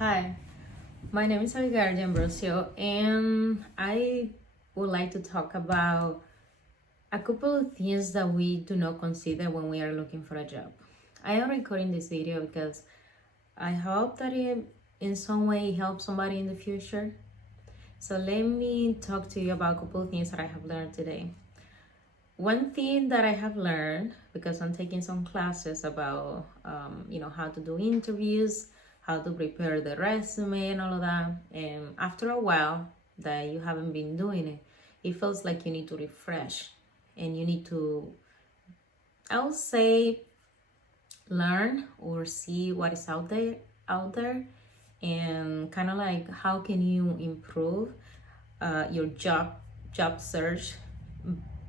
Hi, my name is Abigail Ambrosio, and I would like to talk about a couple of things that we do not consider when we are looking for a job. I am recording this video because I hope that it in some way helps somebody in the future. So let me talk to you about a couple of things that I have learned today. One thing that I have learned, because I'm taking some classes about how to do interviews, how to prepare the resume and all of that, and after a while that you haven't been doing it, it feels like you need to refresh, and you need to, I would say, learn or see what is out there, and kind of like how can you improve your job search,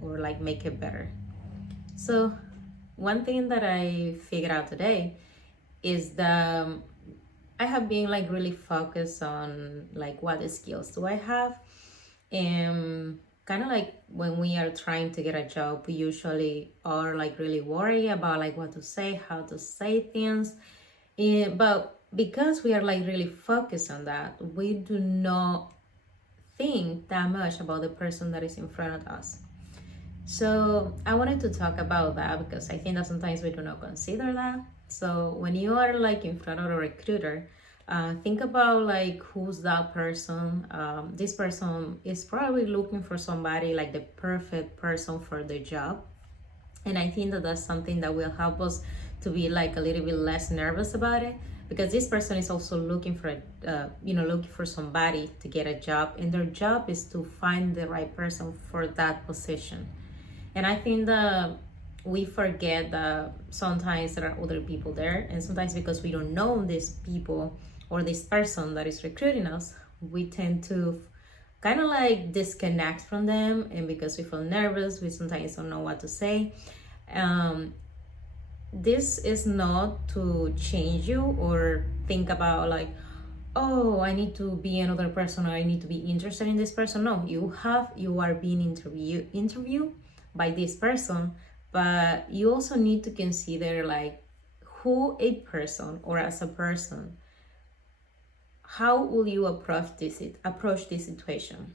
or like make it better. So one thing that I figured out today is that I have been like really focused on like what skills do I have, and kind of like when we are trying to get a job, we usually are like really worried about like what to say, how to say things. But because we are like really focused on that, we do not think that much about the person that is in front of us. So I wanted to talk about that because I think that sometimes we do not consider that. So when you are like in front of a recruiter, think about like who's that person. This person is probably looking for somebody like the perfect person for the job. And I think that that's something that will help us to be like a little bit less nervous about it, because this person is also looking for looking for somebody to get a job, and their job is to find the right person for that position. And I think that we forget that sometimes there are other people there, and sometimes because we don't know these people or this person that is recruiting us, we tend to kind of like disconnect from them, and because we feel nervous, we sometimes don't know what to say. um, this is not to change you or think about like, oh, I need to be another person, or I need to be interested in this person. No, you are being interviewed by this person, but you also need to consider like who a person, or as a person, how will you approach this situation.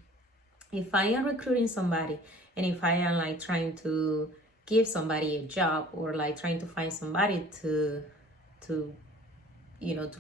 If I am recruiting somebody, and if I am like trying to give somebody a job, or like trying to find somebody to to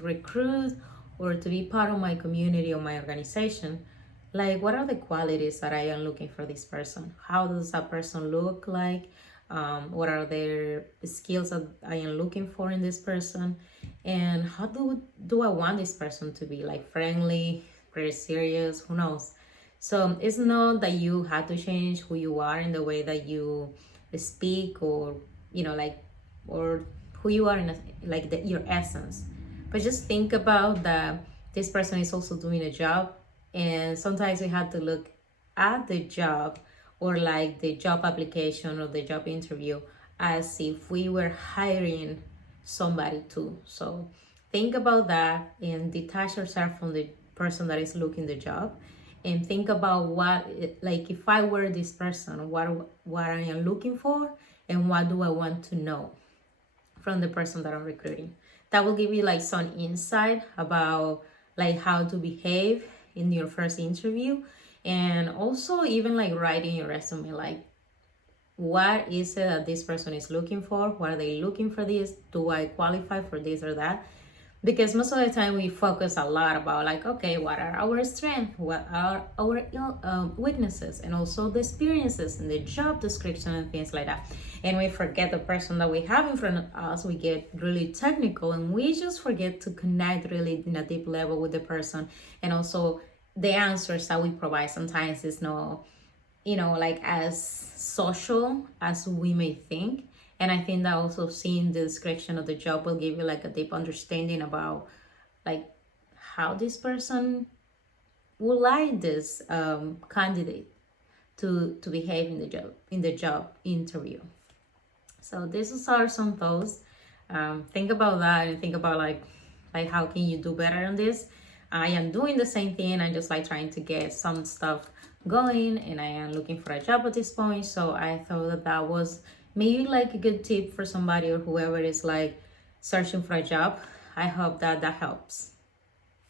recruit, or to be part of my community or my organization, like what are the qualities that I am looking for this person? How does that person look like? What are their skills that I am looking for in this person? And how do I want this person to be? Like friendly, very serious, who knows? So it's not that you have to change who you are in the way that you speak, or like, or who you are in like your essence. But just think about that this person is also doing a job, and sometimes we have to look at the job, or like the job application or the job interview, as if we were hiring somebody too. So think about that and detach yourself from the person that is looking the job, and think about what, like, if I were this person, what I am looking for, and what do I want to know from the person that I'm recruiting. That will give you like some insight about like how to behave in your first interview, and also even like writing your resume, like what is it that this person is looking for, what are they looking for, this, do I qualify for this or that? Because most of the time we focus a lot about like, okay, what are our strengths, what are our weaknesses, and also the experiences and the job description and things like that, and we forget the person that we have in front of us. We get really technical, and we just forget to connect really in a deep level with the person. And also the answers that we provide sometimes is not like as social as we may think. And I think that also seeing the description of the job will give you like a deep understanding about like how this person will like this candidate to behave in the job interview. So these are some thoughts. Think about that, and think about like how can you do better on this. I am doing the same thing. I'm just like trying to get some stuff going, and I am looking for a job at this point. So I thought that that was maybe like a good tip for somebody, or whoever is like searching for a job. I hope that that helps.